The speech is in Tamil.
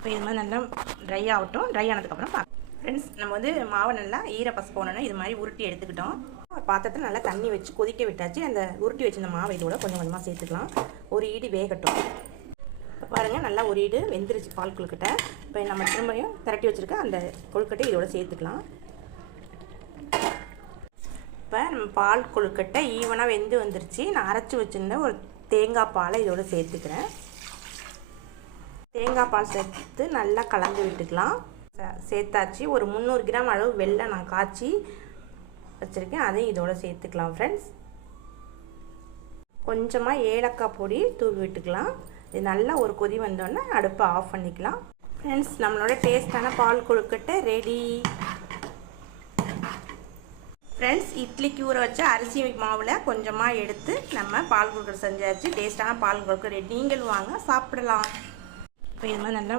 இப்போ இது மாதிரி நல்லா ட்ரை ஆகட்டும். ட்ரை ஆனதுக்கப்புறம் ஃப்ரெண்ட்ஸ், நம்ம வந்து மாவை நல்லா ஈரப்பசு போனோன்னா இது மாதிரி உருட்டி எடுத்துக்கிட்டோம். பாத்திரத்தில் நல்லா தண்ணி வச்சு கொதிக்க விட்டாச்சு. அந்த உருட்டி வச்சிருந்த மாவை இதோட கொஞ்சம் கொஞ்சமாக சேர்த்துக்கலாம். ஒரு ஈடு வேகட்டும். இப்போ பாருங்கள், நல்லா ஒரு ஈடு வெந்துருச்சு பால் கொழுக்கட்டை. இப்போ நம்ம திரும்பியும் திரட்டி வச்சுருக்க அந்த கொழுக்கட்டை இதோட சேர்த்துக்கலாம். இப்போ நம்ம பால் கொழுக்கட்டை ஈவனாக வெந்து வந்துருச்சு. நான் அரைச்சி வச்சுருந்த ஒரு தேங்காய் பாலை இதோட சேர்த்துக்கிறேன். தேங்காய் பால் சேர்த்து நல்லா கலந்து விட்டுக்கலாம். சேர்த்தாச்சு. ஒரு 300 கிராம் அளவு வெல்லம் நான் காய்ச்சி வச்சுருக்கேன், அதையும் இதோட சேர்த்துக்கலாம். ஃப்ரெண்ட்ஸ், கொஞ்சமாக ஏலக்காய் பொடி தூவி விட்டுக்கலாம். இது நல்லா ஒரு கொதி வந்தோடனே அடுப்பை ஆஃப் பண்ணிக்கலாம். ஃப்ரெண்ட்ஸ், நம்மளோட டேஸ்டான பால் கொழுக்கட்டை ரெடி. ஃப்ரெண்ட்ஸ், இட்லிக்கு ஊற வச்ச அரிசி மாவில் கொஞ்சமாக எடுத்து நம்ம பால் கொழுக்கட்டை செஞ்சாச்சு. டேஸ்டான பால் கொழுக்கட்டை ரெடி. நீங்களும் வாங்க சாப்பிடலாம். இப்போ இது மாதிரி நல்லா